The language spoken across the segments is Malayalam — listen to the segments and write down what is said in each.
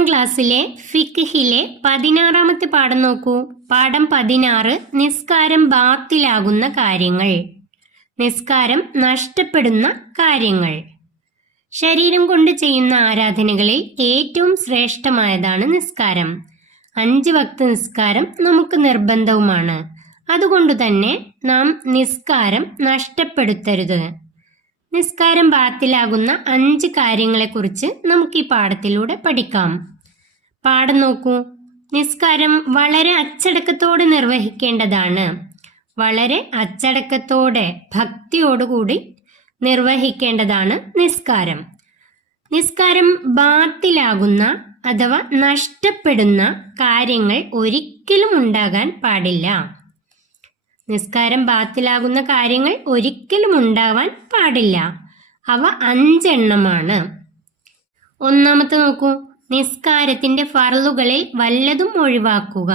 ഒന്നാം ക്ലാസ്സിലെ ഫിഖ്ഹിലെ 16ാമത്തെ പാഠം നോക്കൂ. പാഠം 16, നിസ്കാരം ബാത്തിലാകുന്ന കാര്യങ്ങൾ. നിസ്കാരം നഷ്ടപ്പെടുന്ന കാര്യങ്ങൾ. ശരീരം കൊണ്ട് ചെയ്യുന്ന ആരാധനകളിൽ ഏറ്റവും ശ്രേഷ്ഠമായതാണ് നിസ്കാരം. 5 വക്ത് നിസ്കാരം നമുക്ക് നിർബന്ധവുമാണ്. അതുകൊണ്ട് തന്നെ നാം നിസ്കാരം നഷ്ടപ്പെടുത്തരുത്. നിസ്കാരം ബാത്തിലാകുന്ന 5 കാര്യങ്ങളെക്കുറിച്ച് നമുക്ക് ഈ പാഠത്തിലൂടെ പഠിക്കാം. പാഠം നോക്കൂ. നിസ്കാരം വളരെ അച്ചടക്കത്തോടെ നിർവഹിക്കേണ്ടതാണ്. വളരെ അച്ചടക്കത്തോടെ ഭക്തിയോടുകൂടി നിർവഹിക്കേണ്ടതാണ് നിസ്കാരം. നിസ്കാരം ബാത്തിലാകുന്ന അഥവാ നഷ്ടപ്പെടുന്ന കാര്യങ്ങൾ ഒരിക്കലും ഉണ്ടാകാൻ പാടില്ല. നിസ്കാരം ബാത്തിലാകുന്ന കാര്യങ്ങൾ ഒരിക്കലും ഉണ്ടാവാൻ പാടില്ല. അവ 5 എണ്ണമാണ്. ഒന്നാമത്തെ നോക്കൂ. നിസ്കാരത്തിന്റെ ഫർളുകളിൽ വല്ലതും ഒഴിവാക്കുക.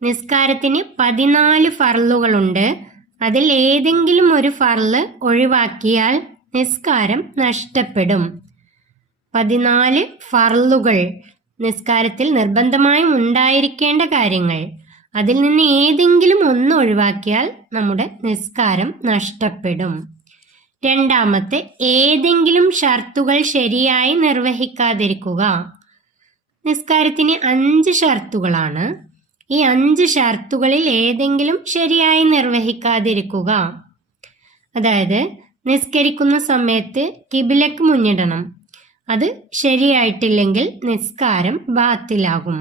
നിസ്കാരത്തിന് 14 ഫർളുകളുണ്ട്. അതിൽ ഏതെങ്കിലും ഒരു ഫർള് ഒഴിവാക്കിയാൽ നിസ്കാരം നഷ്ടപ്പെടും. 14 ഫർളുകൾ നിസ്കാരത്തിൽ നിർബന്ധമായും ഉണ്ടായിരിക്കേണ്ട കാര്യങ്ങൾ. അതിൽ നിന്ന് ഏതെങ്കിലും ഒന്ന് ഒഴിവാക്കിയാൽ നമ്മുടെ നിസ്കാരം നഷ്ടപ്പെടും. രണ്ടാമത്തെ, ഏതെങ്കിലും ഷർത്തുകൾ ശരിയായി നിർവഹിക്കാതിരിക്കുക. നിസ്കാരത്തിന് 5 ഷർത്തുകളാണ്. ഈ 5 ഷർത്തുകളിൽ ഏതെങ്കിലും ശരിയായി നിർവഹിക്കാതിരിക്കുക. അതായത് നിസ്കരിക്കുന്ന സമയത്ത് കിബിലക്ക് മുന്നിടണം. അത് ശരിയായിട്ടില്ലെങ്കിൽ നിസ്കാരം ബാത്തിലാകും.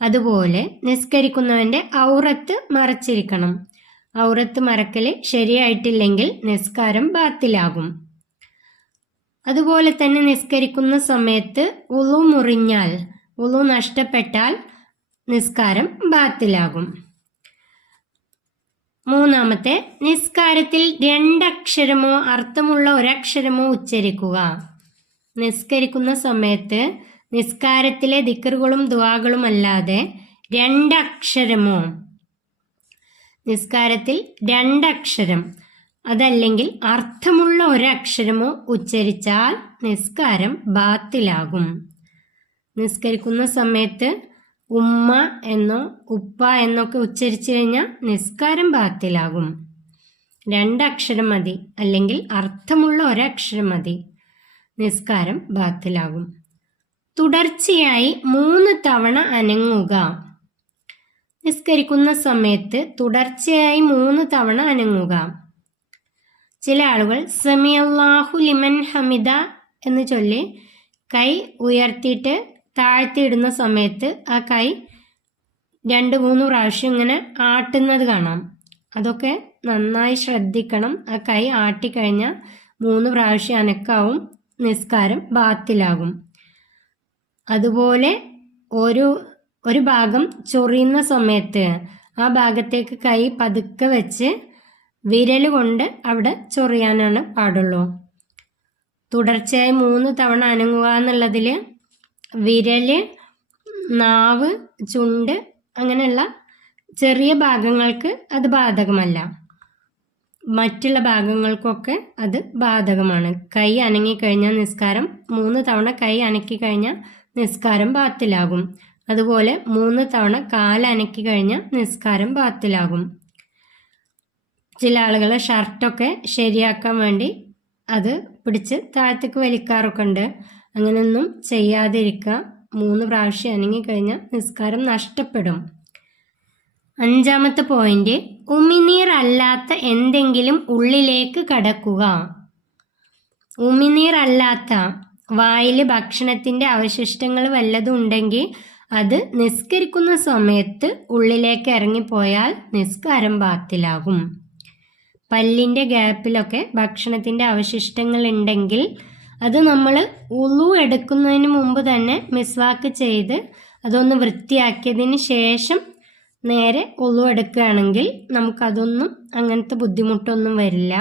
അതുപോലെ നിസ്കരിക്കുന്നവന്റെ ഔറത്ത് മറച്ചിരിക്കണം. ഔറത്ത് മറക്കൽ ശരിയായിട്ടില്ലെങ്കിൽ നിസ്കാരം ബാത്തിലാകും. അതുപോലെ തന്നെ നിസ്കരിക്കുന്ന സമയത്ത് ഉളു മുറിഞ്ഞാൽ, ഉളു നഷ്ടപ്പെട്ടാൽ നിസ്കാരം ബാത്തിലാകും. മൂന്നാമത്തെ, നിസ്കാരത്തിൽ 2 അക്ഷരമോ അർത്ഥമുള്ള ഒരക്ഷരമോ ഉച്ചരിക്കുക. നിസ്കരിക്കുന്ന സമയത്ത് നിസ്കാരത്തിലെ ദിക്റുകളും ദുആകളും അല്ലാതെ 2 അക്ഷരമോ, നിസ്കാരത്തിൽ 2 അക്ഷരം അതല്ലെങ്കിൽ അർത്ഥമുള്ള ഒരക്ഷരമോ ഉച്ചരിച്ചാൽ നിസ്കാരം ബാത്തിലാകും. നിസ്കരിക്കുന്ന സമയത്ത് ഉമ്മ എന്നോ ഉപ്പ എന്നൊക്കെ ഉച്ചരിച്ചു കഴിഞ്ഞാൽ നിസ്കാരം ബാത്തിലാകും. 2 അക്ഷരം മതി, അല്ലെങ്കിൽ അർത്ഥമുള്ള ഒരക്ഷരം മതി, നിസ്കാരം ബാത്തിലാകും. തുടർച്ചയായി 3 തവണ അനങ്ങുക. നിസ്കരിക്കുന്ന സമയത്ത് തുടർച്ചയായി 3 തവണ അനങ്ങുക. ചില ആളുകൾ സമിഅല്ലാഹു ലിമൻ ഹമിദ എന്ന് ചൊല്ലി കൈ ഉയർത്തിയിട്ട് താഴ്ത്തിയിടുന്ന സമയത്ത് ആ കൈ 2-3 പ്രാവശ്യം ഇങ്ങനെ ആട്ടുന്നത് കാണാം. അതൊക്കെ നന്നായി ശ്രദ്ധിക്കണം. ആ കൈ ആട്ടിക്കഴിഞ്ഞാൽ 3 പ്രാവശ്യം അനക്കാവും, നിസ്കാരം ബാത്തിലാകും. അതുപോലെ ഒരു ഭാഗം ചൊറിയുന്ന സമയത്ത് ആ ഭാഗത്തേക്ക് കൈ പതുക്കെ വെച്ച് വിരൽ കൊണ്ട് അവിടെ ചൊറിയാനാണ് പാടുള്ളൂ. തുടർച്ചയായി 3 തവണ അനങ്ങുക എന്നുള്ളതിൽ വിരല്, നാവ്, ചുണ്ട് അങ്ങനെയുള്ള ചെറിയ ഭാഗങ്ങൾക്ക് അത് ബാധകമല്ല. മറ്റുള്ള ഭാഗങ്ങൾക്കൊക്കെ അത് ബാധകമാണ്. കൈ അനങ്ങിക്കഴിഞ്ഞാൽ നിസ്കാരം 3 തവണ കൈ അനക്കി കഴിഞ്ഞാൽ നിസ്കാരം ബാത്തിലാകും. അതുപോലെ 3 തവണ കാലനക്കി കഴിഞ്ഞാൽ നിസ്കാരം ബാത്തിലാകും. ചില ആളുകൾ ഷർട്ടൊക്കെ ശരിയാക്കാൻ വേണ്ടി അത് പിടിച്ച് താഴത്തേക്ക് വലിക്കാറൊക്കെ ഉണ്ട്. അങ്ങനെയൊന്നും ചെയ്യാതിരിക്കുക. 3 പ്രാവശ്യം അനങ്ങിക്കഴിഞ്ഞാൽ നിസ്കാരം നഷ്ടപ്പെടും. 5ാമത്തെ പോയിന്റ്, ഉമിനീർ അല്ലാത്ത എന്തെങ്കിലും ഉള്ളിലേക്ക് കടക്കുക. ഉമിനീർ അല്ലാത്ത, വായിൽ ഭക്ഷണത്തിന്റെ അവശിഷ്ടങ്ങൾ വല്ലതും ഉണ്ടെങ്കിൽ അത് നിസ്കരിക്കുന്ന സമയത്ത് ഉള്ളിലേക്ക് ഇറങ്ങിപ്പോയാൽ നിസ്കാരം ബാത്തിലാകും. പല്ലിന്റെ ഗ്യാപ്പിലൊക്കെ ഭക്ഷണത്തിന്റെ അവശിഷ്ടങ്ങൾ ഉണ്ടെങ്കിൽ അത് നമ്മൾ ഉളു എടുക്കുന്നതിന് മുമ്പ് തന്നെ മിസ്വാക്ക് ചെയ്ത് അതൊന്ന് വൃത്തിയാക്കിയതിന് ശേഷം നേരെ ഉളു എടുക്കുകയാണെങ്കിൽ നമുക്കതൊന്നും അങ്ങനത്തെ ബുദ്ധിമുട്ടൊന്നും വരില്ല.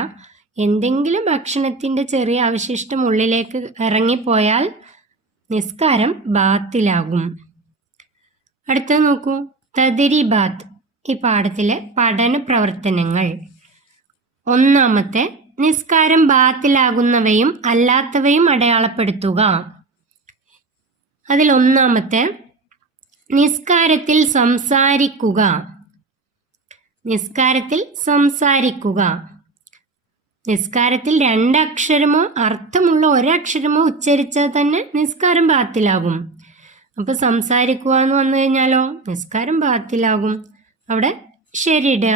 എന്തെങ്കിലും ഭക്ഷണത്തിന്റെ ചെറിയ അവശിഷ്ടം ഉള്ളിലേക്ക് ഇറങ്ങിപ്പോയാൽ നിസ്കാരം ബാത്തിലാകും. അടുത്തത് നോക്കൂ. തദ്രീബാത്ത്. ഈ പാഠത്തിലെ പഠന പ്രവർത്തനങ്ങൾ. ഒന്നാമത്തെ, നിസ്കാരം ബാത്തിലാകുന്നവയും അല്ലാത്തവയും അടയാളപ്പെടുത്തുക. അതിലൊന്നാമത്തെ നിസ്കാരത്തിൽ സംസാരിക്കുക. നിസ്കാരത്തിൽ സംസാരിക്കുക. നിസ്കാരത്തിൽ രണ്ടക്ഷരമോ അർത്ഥമുള്ള ഒരക്ഷരമോ ഉച്ചരിച്ചാൽ തന്നെ നിസ്കാരം ബാത്തിലാകും. അപ്പോൾ സംസാരിക്കുക എന്ന് വന്നു കഴിഞ്ഞാലോ നിസ്കാരം ബാത്തിലാകും. അവിടെ ശരിയിടുക.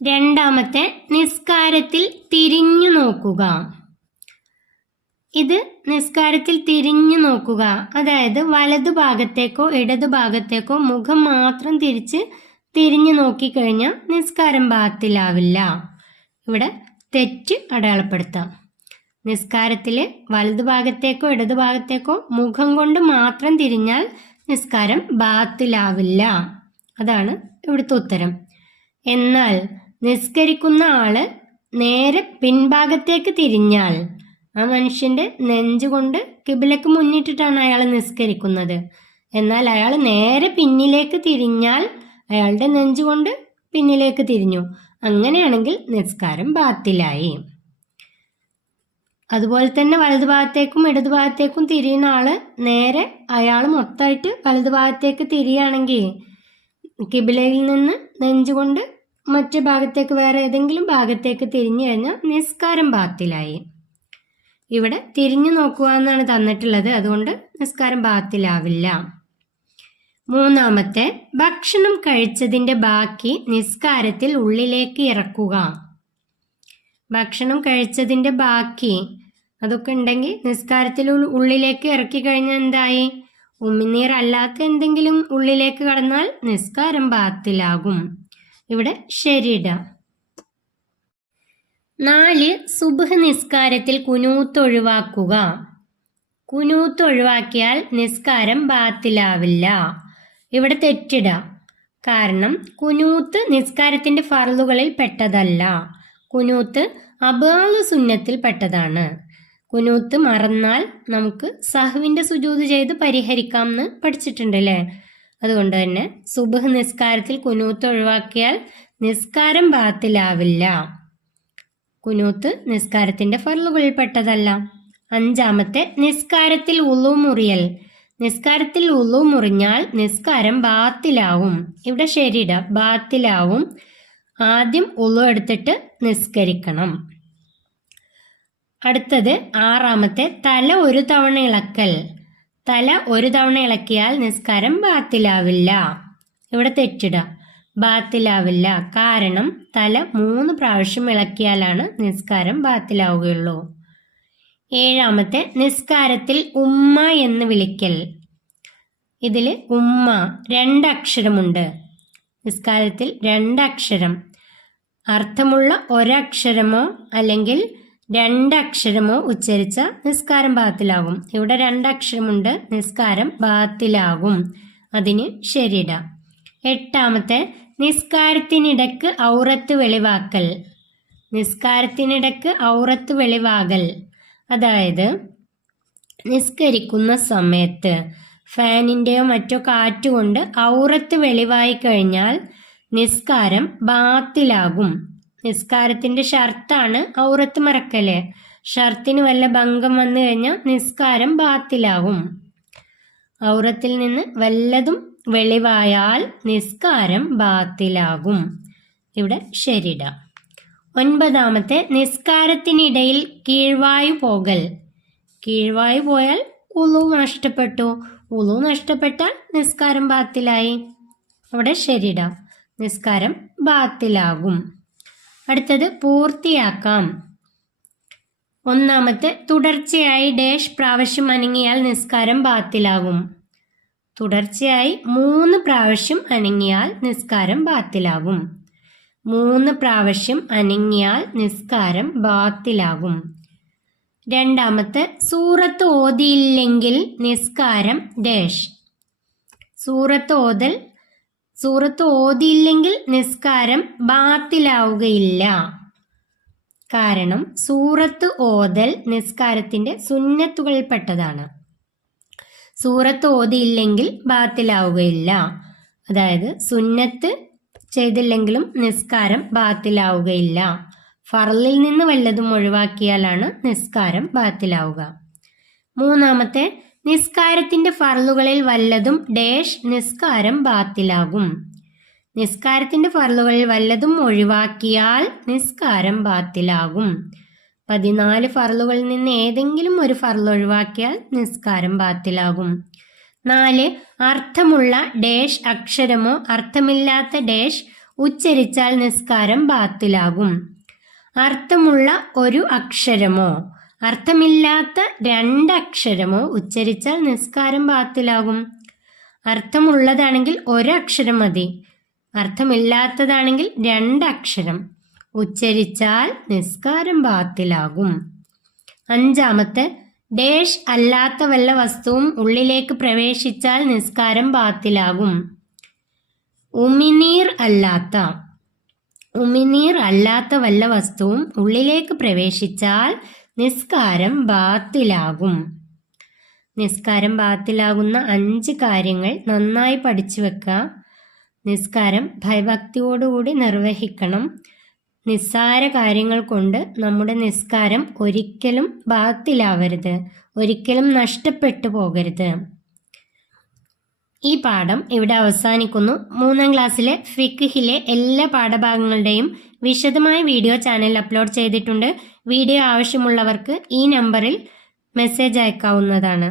രണ്ടാമത്തെ നിസ്കാരത്തിൽ തിരിഞ്ഞു നോക്കുക. ഇത് നിസ്കാരത്തിൽ തിരിഞ്ഞു നോക്കുക, അതായത് വലതു ഭാഗത്തേക്കോ ഇടതു ഭാഗത്തേക്കോ മുഖം മാത്രം തിരിഞ്ഞു നോക്കിക്കഴിഞ്ഞാൽ നിസ്കാരം ബാത്തിലാവില്ല. ഇവിടെ തെറ്റ് അടയാളപ്പെടുത്താം. നിസ്കാരത്തിൽ വലതുഭാഗത്തേക്കോ ഇടതുഭാഗത്തേക്കോ മുഖം കൊണ്ട് മാത്രം തിരിഞ്ഞാൽ നിസ്കാരം ബാത്തിലാവില്ല. അതാണ് ഇവിടുത്തെ ഉത്തരം. എന്നാൽ നിസ്കരിക്കുന്ന ആള് നേരെ പിൻഭാഗത്തേക്ക് തിരിഞ്ഞാൽ ആ മനുഷ്യന്റെ നെഞ്ചുകൊണ്ട് കിബിലക്ക് മുന്നിട്ടിട്ടാണ് അയാൾ നിസ്കരിക്കുന്നത്. എന്നാൽ അയാൾ നേരെ പിന്നിലേക്ക് തിരിഞ്ഞാൽ അയാളുടെ നെഞ്ചുകൊണ്ട് പിന്നിലേക്ക് തിരിഞ്ഞു. അങ്ങനെയാണെങ്കിൽ നിസ്കാരം ബാത്തിലായി. അതുപോലെ തന്നെ വലതുഭാഗത്തേക്കും ഇടതുഭാഗത്തേക്കും തിരിയുന്ന ആള് നേരെ അയാൾ മൊത്തമായിട്ട് വലതുഭാഗത്തേക്ക് തിരിയുകയാണെങ്കിൽ കിബിലയിൽ നിന്ന് നെഞ്ചുകൊണ്ട് മറ്റു ഭാഗത്തേക്ക് വേറെ ഏതെങ്കിലും ഭാഗത്തേക്ക് തിരിഞ്ഞു കഴിഞ്ഞാൽ നിസ്കാരം ബാത്തിലായി. ഇവിടെ തിരിഞ്ഞു നോക്കുക എന്നാണ് തന്നിട്ടുള്ളത്, അതുകൊണ്ട് നിസ്കാരം ബാത്തിലാവില്ല. മൂന്നാമത്തെ ഭക്ഷണം കഴിച്ചതിൻ്റെ ബാക്കി നിസ്കാരത്തിൽ ഉള്ളിലേക്ക് ഇറക്കുക. ഭക്ഷണം കഴിച്ചതിൻ്റെ ബാക്കി അതൊക്കെ ഉണ്ടെങ്കിൽ നിസ്കാരത്തിൽ ഉള്ളിലേക്ക് ഇറക്കി കഴിഞ്ഞാൽ എന്തായി? ഉമിനീർ അല്ലാത്ത എന്തെങ്കിലും ഉള്ളിലേക്ക് കടന്നാൽ നിസ്കാരം ബാത്തിലാകും. ഇവിടെ ശരിയിടാം. 4. സുബ്ഹ് നിസ്കാരത്തിൽ കുനൂത്ത് ഒഴിവാക്കുക. കുനൂത്ത് ഒഴിവാക്കിയാൽ നിസ്കാരം ബാത്തിലാവില്ല. ഇവിടെ തെറ്റിടാം. കാരണം കുനൂത്ത് നിസ്കാരത്തിന്റെ ഫർളുകളിൽ പെട്ടതല്ല. കുനൂത്ത് അബ്വാലു സുന്നത്തിൽ പെട്ടതാണ്. കുനൂത്ത് മറന്നാൽ നമുക്ക് സഹ്വിന്റെ സുജൂദ് ചെയ്ത് പരിഹരിക്കാം എന്ന് പഠിച്ചിട്ടുണ്ടല്ലേ. അതുകൊണ്ട് തന്നെ സുബ്ഹ് നിസ്കാരത്തിൽ കുനൂത്ത് ഒഴിവാക്കിയാൽ നിസ്കാരം ബാത്തിലാവില്ല. കുനൂത്ത് നിസ്കാരത്തിന്റെ ഫർളുകളിൽ പെട്ടതല്ല. 5. നിസ്കാരത്തിൽ ഉളു മുറിയൽ. നിസ്കാരത്തിൽ ഉളു മുറിഞ്ഞാൽ നിസ്കാരം ബാത്തിലാവും. ഇവിടെ ശരിയിടാം, ബാത്തിലാവും. ആദ്യം ഉളു എടുത്തിട്ട് നിസ്കരിക്കണം. അടുത്തത് 6. തല ഒരു തവണ ഇളക്കൽ. തല ഒരു തവണ ഇളക്കിയാൽ നിസ്കാരം ബാത്തിലാവില്ല. ഇവിടെ തെറ്റിടാം, ബാത്തിലാവില്ല. കാരണം തല 3 പ്രാവശ്യം ഇളക്കിയാലാണ് നിസ്കാരം ബാത്തിലാവുകയുള്ളൂ. 7. നിസ്കാരത്തിൽ ഉമ്മ എന്ന് വിളിക്കൽ. ഇതിൽ ഉമ്മ 2 അക്ഷരമുണ്ട്. നിസ്കാരത്തിൽ 2 അക്ഷരം, അർത്ഥമുള്ള ഒരക്ഷരമോ അല്ലെങ്കിൽ 2 അക്ഷരമോ ഉച്ചരിച്ച നിസ്കാരം ബാത്തിലാകും. ഇവിടെ 2 അക്ഷരമുണ്ട്, നിസ്കാരം ബാത്തിലാകും. അതിന് ശരിയിടാം. 8. നിസ്കാരത്തിനിടക്ക് ഔറത്ത് വെളിവാക്കൽ. നിസ്കാരത്തിനിടക്ക് ഔറത്ത് വെളിവാകൽ, അതായത് നിസ്കരിക്കുന്ന സമയത്ത് ഫാനിൻ്റെയോ മറ്റോ കാറ്റുകൊണ്ട് ഔറത്ത് വെളിവായി കഴിഞ്ഞാൽ നിസ്കാരം ബാത്തിലാകും. നിസ്കാരത്തിന്റെ ഷർത്താണ് ഔറത്ത് മറക്കല്. ഷർത്തിന് വല്ല ഭംഗം വന്നു കഴിഞ്ഞാൽ നിസ്കാരം ബാത്തിലാകും. ഔറത്തിൽ നിന്ന് വല്ലതും വെളിവായാൽ നിസ്കാരം ബാത്തിലാകും. ഇവിടെ ശരിയിടാം. 9. നിസ്കാരത്തിനിടയിൽ കീഴ്വായു പോകൽ. കീഴ്വായു പോയാൽ ഉളു നഷ്ടപ്പെട്ടു. ഉളു നഷ്ടപ്പെട്ടാൽ നിസ്കാരം ബാത്തിലായി. അവിടെ ശരിയിടാം, നിസ്കാരം ബാത്തിലാകും. അടുത്തത് പൂർത്തിയാക്കാം. 1. തുടർച്ചയായി ഡാഷ് പ്രാവശ്യം അനങ്ങിയാൽ നിസ്കാരം ബാത്തിലാകും. തുടർച്ചയായി 3 പ്രാവശ്യം അനങ്ങിയാൽ നിസ്കാരം ബാത്തിലാകും. 3 പ്രാവശ്യം അനങ്ങിയാൽ നിസ്കാരം ബാത്തിലാകും. 2. സൂറത്ത് ഓതിയില്ലെങ്കിൽ നിസ്കാരം ഡാഷ്. സൂറത്ത് ഓതിയില്ലെങ്കിൽ നിസ്കാരം ബാത്തിലാവുകയില്ല. കാരണം സൂറത്ത് ഓതൽ നിസ്കാരത്തിന്റെ സുന്നത്തുകളിൽപ്പെട്ടതാണ്. സൂറത്ത് ഓതിയില്ലെങ്കിൽ ബാത്തിലാവുകയില്ല. അതായത് സുന്നത്ത് ചെയ്തില്ലെങ്കിലും നിസ്കാരം ബാത്തിലാവുകയില്ല. ഫർളിൽ നിന്ന് വല്ലതും ഒഴിവാക്കിയാലാണ് നിസ്കാരം ബാത്തിലാവുക. 3. നിസ്കാരത്തിന്റെ ഫർളുകളിൽ വല്ലതും ഡേഷ് നിസ്കാരം ബാത്തിലാകും. നിസ്കാരത്തിന്റെ ഫർളുകളിൽ വല്ലതും ഒഴിവാക്കിയാൽ നിസ്കാരം ബാത്തിലാകും. 14 ഫർളുകളിൽ നിന്ന് ഏതെങ്കിലും ഒരു ഫർള് ഒഴിവാക്കിയാൽ നിസ്കാരം ബാത്തിലാകും. 4. അർത്ഥമുള്ള ഡേഷ് അക്ഷരമോ അർത്ഥമില്ലാത്ത ഡേഷ് ഉച്ചരിച്ചാൽ നിസ്കാരം ബാത്തിലാകും. അർത്ഥമുള്ള ഒരു അക്ഷരമോ അർത്ഥമില്ലാത്ത 2 അക്ഷരമോ ഉച്ചരിച്ചാൽ നിസ്കാരം ബാത്തിലാകും. അർത്ഥമുള്ളതാണെങ്കിൽ ഒരക്ഷരം മതി, അർത്ഥമില്ലാത്തതാണെങ്കിൽ 2 അക്ഷരം ഉച്ചരിച്ചാൽ നിസ്കാരം ബാത്തിലാകും. 5. ഡേഷ് അല്ലാത്ത വല്ല വസ്തുവും ഉള്ളിലേക്ക് പ്രവേശിച്ചാൽ നിസ്കാരം ബാത്തിലാകും. ഉമിനീർ അല്ലാത്ത വല്ല വസ്തുവും ഉള്ളിലേക്ക് പ്രവേശിച്ചാൽ നിസ്കാരം ബാത്തിലാകും. നിസ്കാരം ബാത്തിലാകുന്ന 5 കാര്യങ്ങൾ നന്നായി പഠിച്ചു വെക്കുക. നിസ്കാരം ഭയഭക്തിയോടുകൂടി നിർവഹിക്കണം. നിസ്സാര കാര്യങ്ങൾ കൊണ്ട് നമ്മുടെ നിസ്കാരം ഒരിക്കലും ബാത്തിലാവരുത്, ഒരിക്കലും നഷ്ടപ്പെട്ടു പോകരുത്. ഈ പാഠം ഇവിടെ അവസാനിക്കുന്നു. 3ാം ക്ലാസ്സിലെ ഫിഖ്ഹിലെ എല്ലാ പാഠഭാഗങ്ങളുടെയും വിശദമായ വീഡിയോ ചാനലിൽ അപ്ലോഡ് ചെയ്തിട്ടുണ്ട്. വീഡിയോ ആവശ്യമുള്ളവർക്ക് ഈ നമ്പറിൽ മെസ്സേജ് അയക്കാവുന്നതാണ്.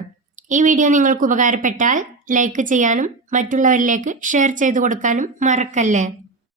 ഈ വീഡിയോ നിങ്ങൾക്ക് ഉപകാരപ്പെട്ടാൽ ലൈക്ക് ചെയ്യാനും മറ്റുള്ളവരിലേക്ക് ഷെയർ ചെയ്തു കൊടുക്കാനും മറക്കല്ലേ.